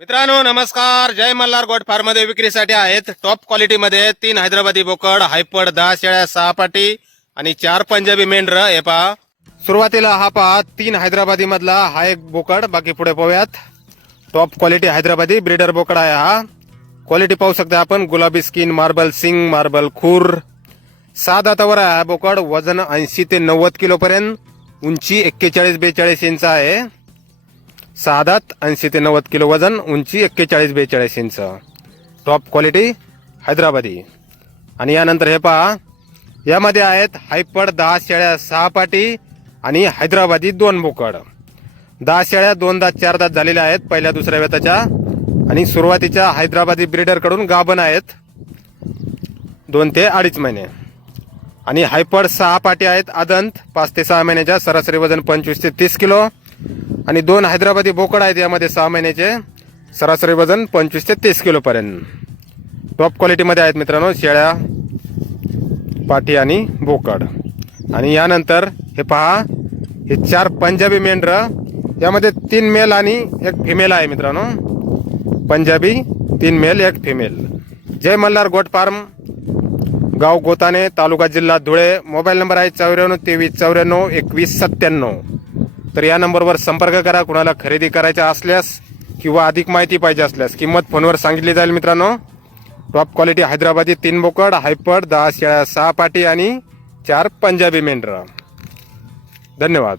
मित्रांनो नमस्कार. जय मल्हार गोट फार्ममध्ये विक्रीसाठी आहेत टॉप क्वालिटीमध्ये तीन हैदराबादी बोकड हायपड दहा शेळ्या सहा पाटी आणि चार पंजाबी मेंढर. हे पहा. सुरुवातीला हा पहा तीन हैदराबादी मधला हा एक बोकड. बाकी पुढे पाहूयात. टॉप क्वालिटी हैदराबादी ब्रीडर बोकड आहे हा. क्वालिटी पाहू शकता आपण. गुलाबी स्किन मार्बल सिंग मार्बल खूर सहा दातावर आहे हा बोकड. वजन ऐंशी ते नव्वद किलोपर्यंत. उंची एक्केचाळीस बेचाळीस इंच आहे. सहा दात ऐंशी ते नव्वद किलो वजन उंची एक्केचाळीस बेचाळीस इंच. Top quality Hyderabadi. आणि यानंतर हे पहा यामध्ये आहेत हायपड दहा शेळ्या सहा पाटी आणि हैदराबादी दोन बोकड. दहा शेळ्या दोन दात चार दात झालेल्या आहेत पहिल्या दुसऱ्या वेताच्या आणि सुरुवातीच्या हैदराबादी ब्रीडरकडून गाभण आहेत. दोन ते अडीच महिने. आणि हायपड सहा पाटी आहेत आदंत पाच ते सहा महिन्याच्या सरासरी वजन पंचवीस ते तीस किलो. आणि दोन हैदराबादी बोकड आहेत यामध्ये सहा महिन्याचे. सरासरी वजन पंचवीस ते तीस किलोपर्यंत टॉप क्वालिटीमध्ये आहेत मित्रांनो शेळ्या पाटी आणि बोकड. आणि यानंतर हे पहा हे चार पंजाबी मेंढर. यामध्ये तीन मेल आणि एक फिमेल आहे मित्रांनो. पंजाबी तीन मेल एक फिमेल जय मल्हार गोट फार्म. गाव गोताने तालुका जिल्हा धुळे. मोबाईल नंबर आहे चौऱ्याण्णव तेवीस चौऱ्याण्णव एकवीस सत्त्याण्णव. तर या नंबरवर संपर्क करा कुणाला खरेदी करायचा असल्यास किंवा अधिक माहिती पाहिजे असल्यास. किंमत फोनवर सांगितली जाईल मित्रांनो. टॉप क्वालिटी हैदराबादी तीन बोकड हायपड दहा शेळ्या सहा पाटी आणि चार पंजाबी मेंढरा. धन्यवाद.